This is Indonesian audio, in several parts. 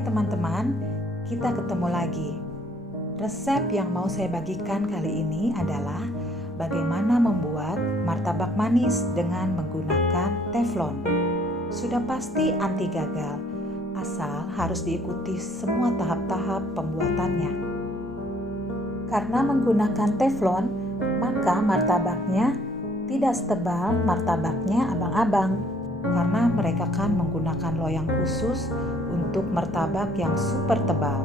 Hai teman-teman, kita ketemu lagi. Resep yang mau saya bagikan kali ini adalah bagaimana membuat martabak manis dengan menggunakan teflon. Sudah pasti anti gagal, asal harus diikuti semua tahap-tahap pembuatannya. Karena menggunakan teflon, maka martabaknya tidak setebal martabaknya abang-abang. Karena mereka kan menggunakan loyang khusus untuk martabak yang super tebal.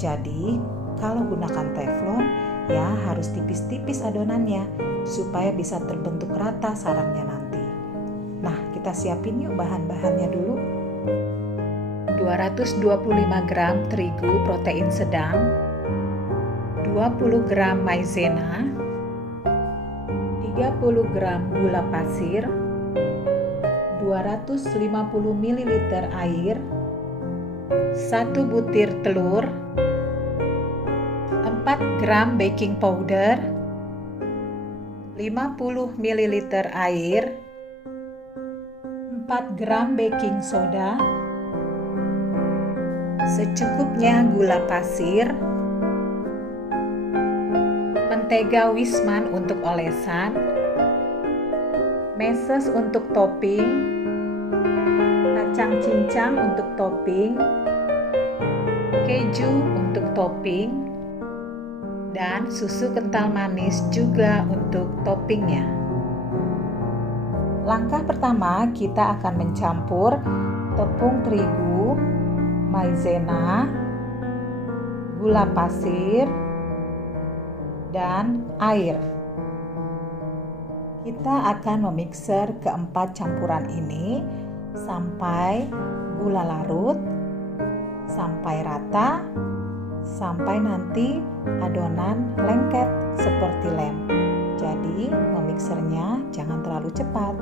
Jadi kalau gunakan teflon ya harus tipis-tipis adonannya supaya bisa terbentuk rata sarangnya nanti. Nah, kita siapin yuk bahan-bahannya dulu. 225 gram terigu protein sedang, 20 gram maizena, 30 gram gula pasir, 250 ml air, 1 butir telur, 4 gram baking powder, 50 ml air, 4 gram baking soda, secukupnya gula pasir, mentega Wisman untuk olesan, meses untuk topping, kacang cincang untuk topping, keju untuk topping, dan susu kental manis juga untuk toppingnya. Langkah pertama, kita akan mencampur tepung terigu, maizena, gula pasir, dan air. Kita akan memixer keempat campuran ini sampai gula larut, sampai rata, sampai nanti adonan lengket seperti lem. Jadi memixernya jangan terlalu cepat.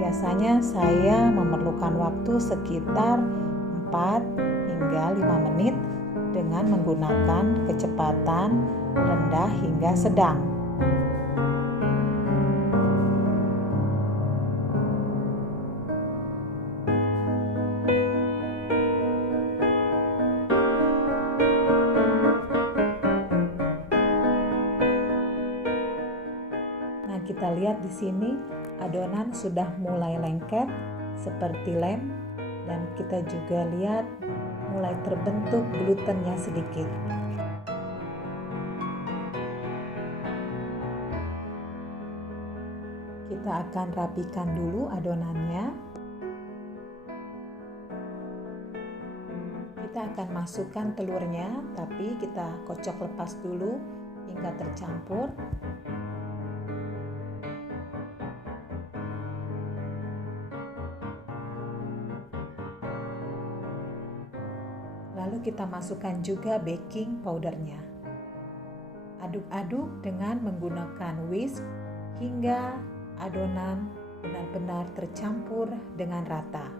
Biasanya saya memerlukan waktu sekitar 4 hingga 5 menit dengan menggunakan kecepatan rendah hingga sedang. Nah, kita lihat di sini adonan sudah mulai lengket seperti lem dan kita juga lihat mulai terbentuk glutennya sedikit. Kita akan rapikan dulu adonannya. Kita akan masukkan telurnya, tapi kita kocok lepas dulu hingga tercampur. Lalu kita masukkan juga baking powdernya. Aduk-aduk dengan menggunakan whisk hingga adonan benar-benar tercampur dengan rata.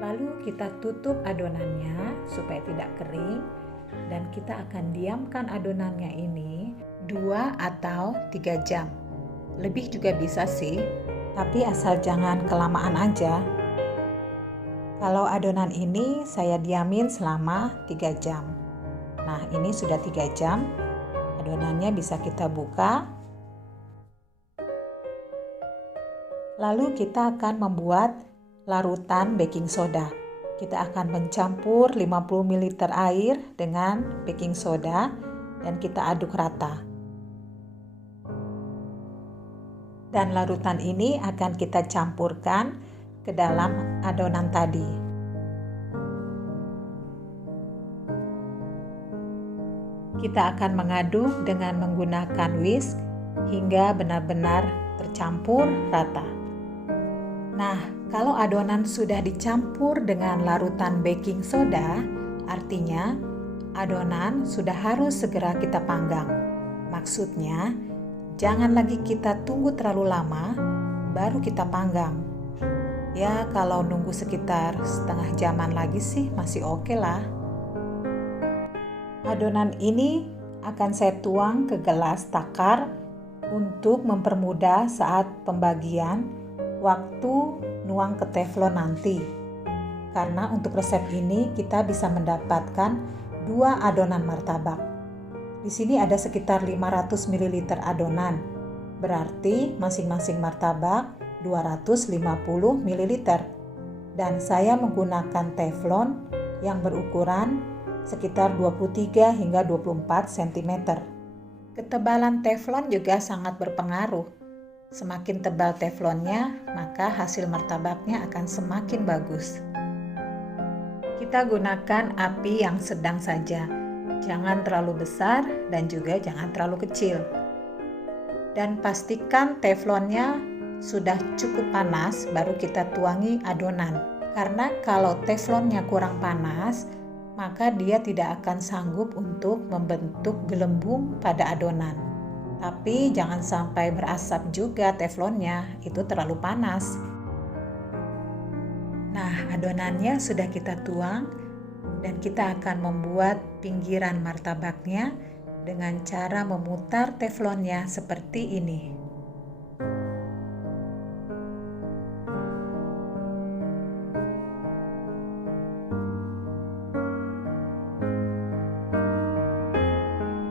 Lalu kita tutup adonannya supaya tidak kering dan kita akan diamkan adonannya ini 2 atau 3 jam. Lebih juga bisa sih, tapi asal jangan kelamaan aja. Kalau adonan ini saya diamin selama 3 jam. Nah, ini sudah 3 jam. Adonannya bisa kita buka. Lalu kita akan membuat larutan baking soda. Kita akan mencampur 50 ml air dengan baking soda dan kita aduk rata. Dan larutan ini akan kita campurkan ke dalam adonan tadi. Kita akan mengaduk dengan menggunakan whisk hingga benar-benar tercampur rata. Nah, kalau adonan sudah dicampur dengan larutan baking soda, artinya adonan sudah harus segera kita panggang. Maksudnya, jangan lagi kita tunggu terlalu lama, baru kita panggang. Ya, kalau nunggu sekitar setengah jaman lagi sih masih oke lah. Adonan ini akan saya tuang ke gelas takar untuk mempermudah saat pembagian waktu nuang ke teflon nanti. Karena untuk resep ini kita bisa mendapatkan 2 adonan martabak. Di sini ada sekitar 500 ml adonan. Berarti masing-masing martabak 250 ml. Dan saya menggunakan teflon yang berukuran sekitar 23 hingga 24 cm. Ketebalan teflon juga sangat berpengaruh. Semakin tebal teflonnya, maka hasil martabaknya akan semakin bagus. Kita gunakan api yang sedang saja. Jangan terlalu besar dan juga jangan terlalu kecil. Dan pastikan teflonnya sudah cukup panas baru kita tuangi adonan. Karena kalau teflonnya kurang panas, maka dia tidak akan sanggup untuk membentuk gelembung pada adonan. Tapi jangan sampai berasap juga teflonnya, itu terlalu panas. Nah, adonannya sudah kita tuang dan kita akan membuat pinggiran martabaknya dengan cara memutar teflonnya seperti ini.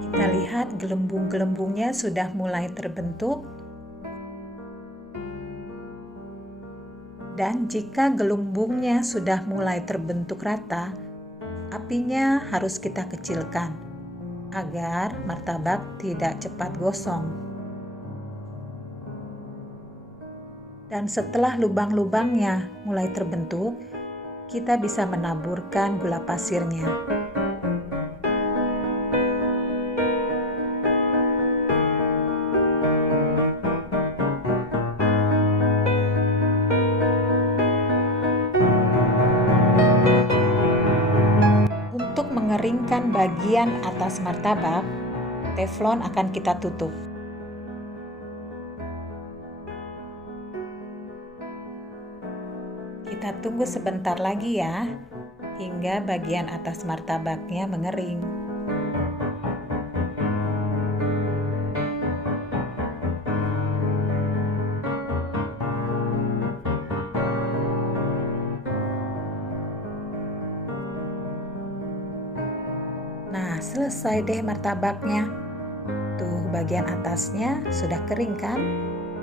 Kita lihat gelembung-gelembungnya sudah mulai terbentuk. Dan jika gelembungnya sudah mulai terbentuk rata, apinya harus kita kecilkan agar martabak tidak cepat gosong. Dan setelah lubang-lubangnya mulai terbentuk, kita bisa menaburkan gula pasirnya. Mengeringkan bagian atas martabak, teflon akan kita tutup. Kita tunggu sebentar lagi ya, hingga bagian atas martabaknya mengering. Nah, selesai deh martabaknya. Tuh, bagian atasnya sudah kering kan?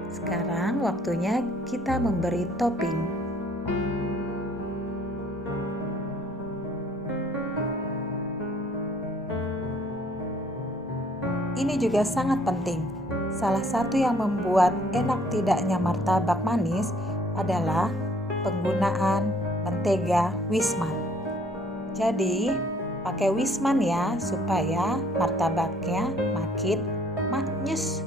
Sekarang waktunya kita memberi topping. Ini juga sangat penting. Salah satu yang membuat enak tidaknya martabak manis adalah penggunaan mentega Wisman. Jadi, pakai Wisman ya, supaya martabaknya makin maknyus.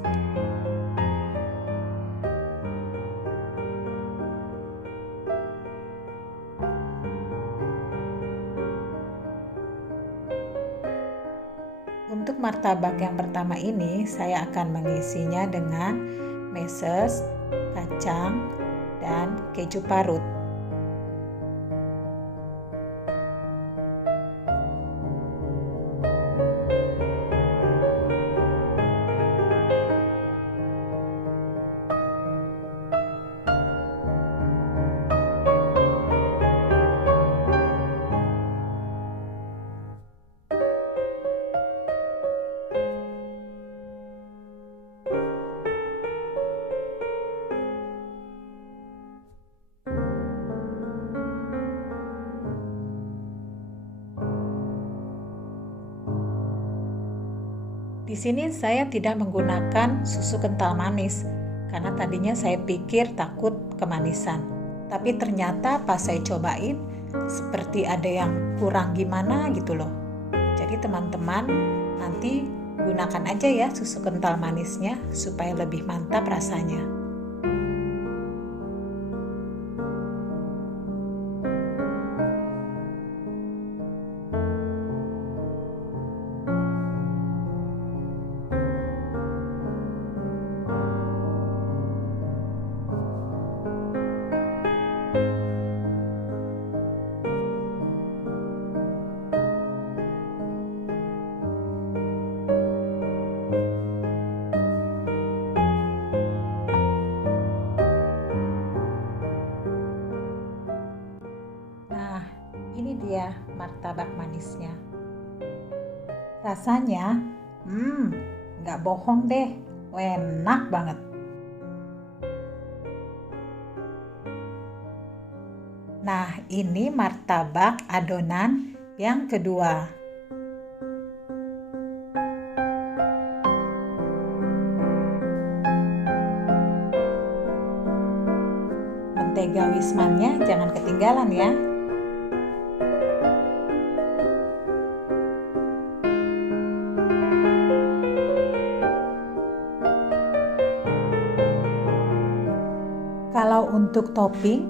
Untuk martabak yang pertama ini, saya akan mengisinya dengan meses, kacang, dan keju parut. Di sini saya tidak menggunakan susu kental manis karena tadinya saya pikir takut kemanisan. Tapi ternyata pas saya cobain seperti ada yang kurang gimana gitu loh. Jadi teman-teman Nanti gunakan aja ya susu kental manisnya supaya lebih mantap rasanya. Nah, ini dia martabak manisnya. Rasanya, nggak bohong deh, enak banget. Nah, ini martabak adonan yang kedua. Mentega wismannya jangan ketinggalan ya. Kalau untuk topping,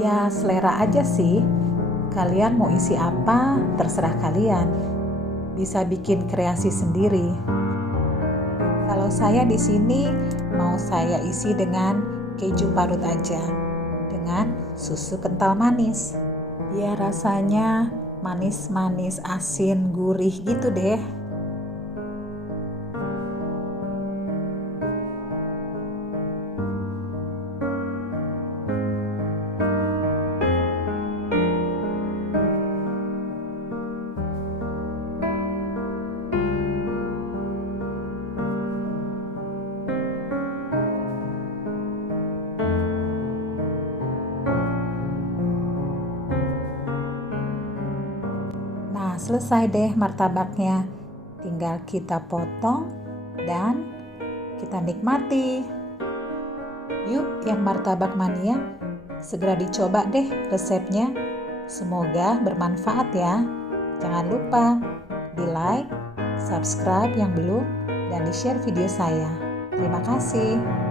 ya selera aja sih. Kalian mau isi apa, terserah kalian. Bisa bikin kreasi sendiri. Kalau saya di sini mau saya isi dengan keju parut aja, dengan susu kental manis. Ya rasanya manis-manis, asin, gurih gitu deh. Nah, selesai deh martabaknya. Tinggal kita potong dan kita nikmati. Yuk yang martabak mania, segera dicoba deh resepnya. Semoga bermanfaat ya. Jangan lupa di like, subscribe yang belum, dan di share video saya. Terima kasih.